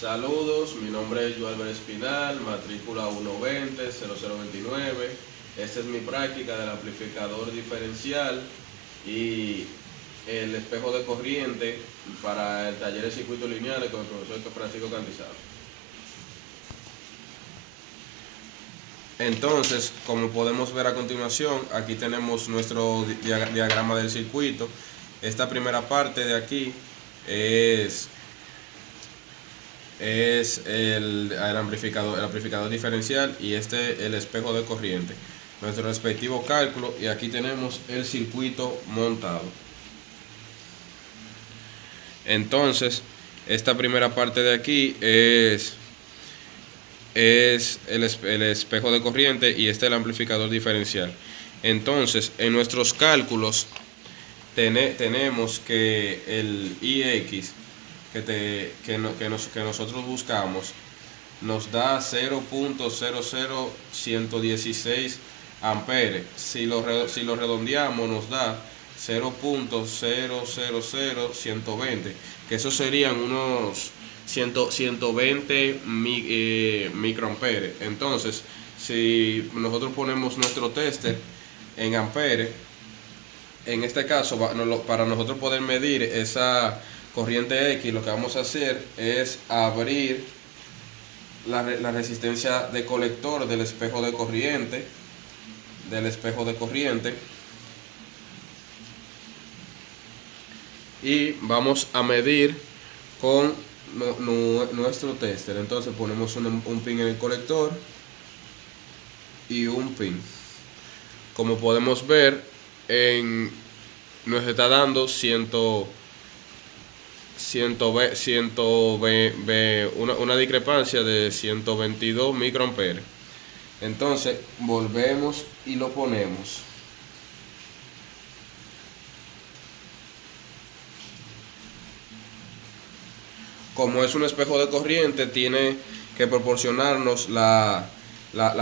Saludos, mi nombre es Joalber Espinal, matrícula 120-0029. Esta es mi práctica del amplificador diferencial y el espejo de corriente para el taller de circuitos lineales con el profesor Francisco Cantizano. Entonces, como podemos ver a continuación, aquí tenemos nuestro diagrama del circuito. Esta primera parte de aquí es el amplificador diferencial y el espejo de corriente, nuestro respectivo cálculo, y aquí tenemos el circuito montado. Entonces, esta primera parte de aquí es el espejo de corriente y el amplificador diferencial. Entonces, en nuestros cálculos tenemos que el IX que nosotros buscamos nos da 0.00116 amperes. Si lo redondeamos nos da 0.000120, que eso serían unos 120 microamperes. Entonces, si nosotros ponemos nuestro tester en amperes, en este caso, para nosotros poder medir esa corriente X, lo que vamos a hacer es abrir la resistencia de colector del espejo de corriente, y vamos a medir con nuestro tester. Entonces ponemos un pin en el colector y un pin. Como podemos ver, nos está dando una discrepancia de 122 microamperes. Entonces volvemos y lo ponemos. Como es un espejo de corriente, tiene que proporcionarnos la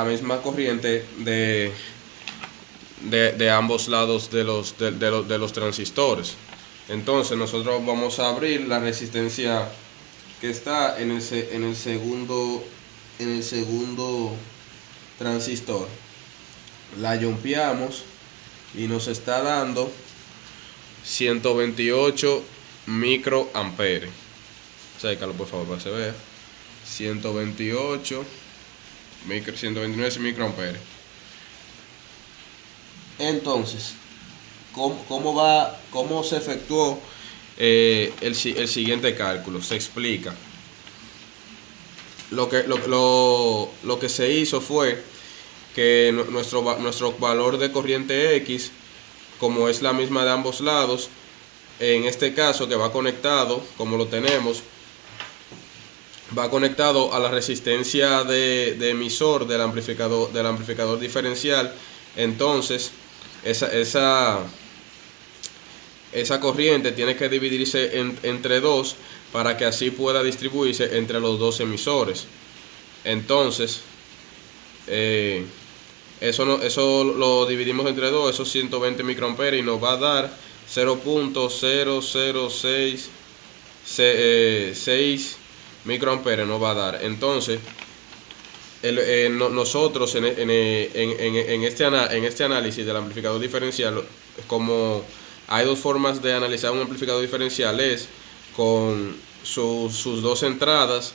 misma corriente de ambos lados de los transistores. Entonces nosotros vamos a abrir la resistencia que está en el segundo transistor. La jumpeamos y nos está dando 128 microamperes. Sécalo por favor para que se vea. 129 microamperes. Entonces, ¿cómo se efectuó el siguiente cálculo? Se explica. Lo que se hizo fue que nuestro valor de corriente X, como es la misma de ambos lados, en este caso que va conectado, como lo tenemos, va conectado a la resistencia de emisor del amplificador diferencial. Entonces, esa corriente tiene que dividirse entre dos para que así pueda distribuirse entre los dos emisores. Entonces, eso lo dividimos entre dos, esos 120 microamperes, y nos va a dar 0.0066 microamperes nos va a dar. Entonces, nosotros en este análisis del amplificador diferencial, como hay dos formas de analizar un amplificador diferencial, es con sus dos entradas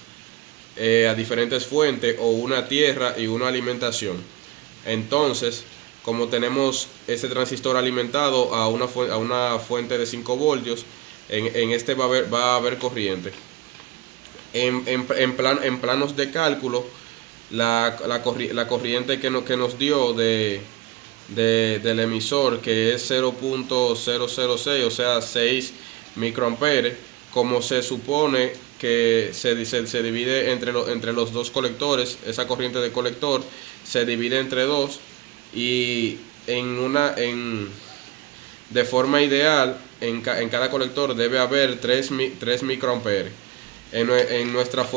a diferentes fuentes, o una tierra y una alimentación. Entonces, como tenemos este transistor alimentado a una fuente de 5 voltios, en este va a haber corriente. En planos de cálculo, la corriente que nos dio del emisor, que es 0.006, o sea 6 microamperes, como se supone que se divide entre los dos colectores, esa corriente de colector se divide entre dos, y de forma ideal en cada colector debe haber 3 microamperes. En nuestros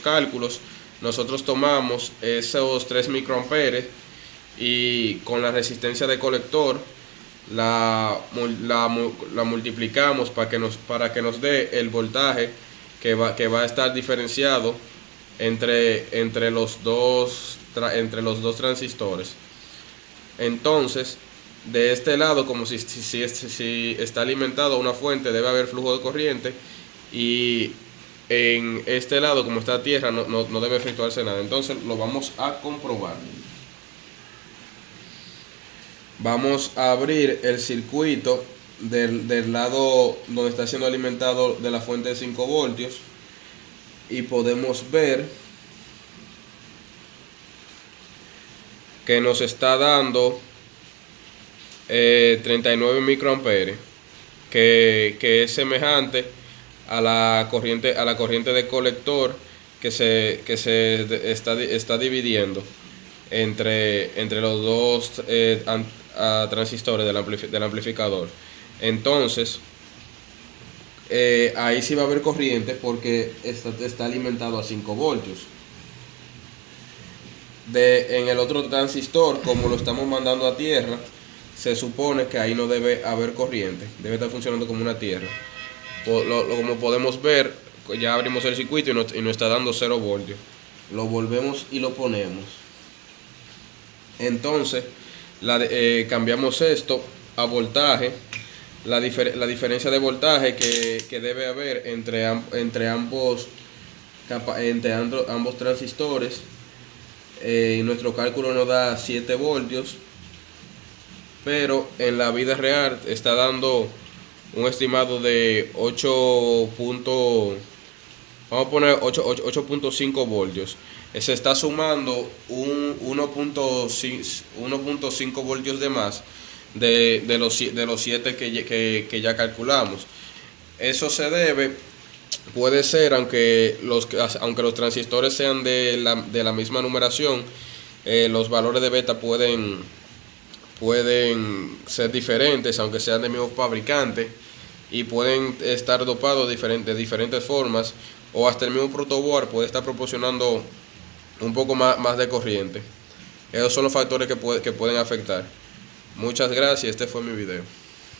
cálculos, nosotros tomamos esos 3 microamperes y con la resistencia de colector la multiplicamos para que nos dé el voltaje que va a estar diferenciado entre los dos transistores. Entonces, de este lado, como si está alimentado a una fuente, debe haber flujo de corriente, y en este lado, como está tierra, no debe efectuarse nada. Entonces lo vamos a comprobar. Vamos a abrir el circuito del lado donde está siendo alimentado de la fuente de 5 voltios, y podemos ver que nos está dando 39 microamperes, que es semejante a la corriente de colector que se está dividiendo entre los dos transistores del amplificador. Entonces, ahí sí va a haber corriente porque está alimentado a 5 voltios. En el otro transistor, como lo estamos mandando a tierra, se supone que ahí no debe haber corriente, debe estar funcionando como una tierra. Como podemos ver, ya abrimos el circuito y nos está dando 0 voltios. Lo volvemos y lo ponemos. Entonces, cambiamos esto a voltaje. La diferencia de voltaje que debe haber entre ambos transistores, nuestro cálculo nos da 7 voltios, pero en la vida real está dando un estimado de 8.5 voltios. Se está sumando un 1.5 voltios de más de los 7 que ya calculamos. Eso se debe, puede ser, aunque los transistores sean de la misma numeración, los valores de beta pueden ser diferentes, aunque sean del mismo fabricante, y pueden estar dopados de diferentes formas, o hasta el mismo protoboard puede estar proporcionando un poco más de corriente. Esos son los factores que pueden afectar. Muchas gracias, este fue mi video.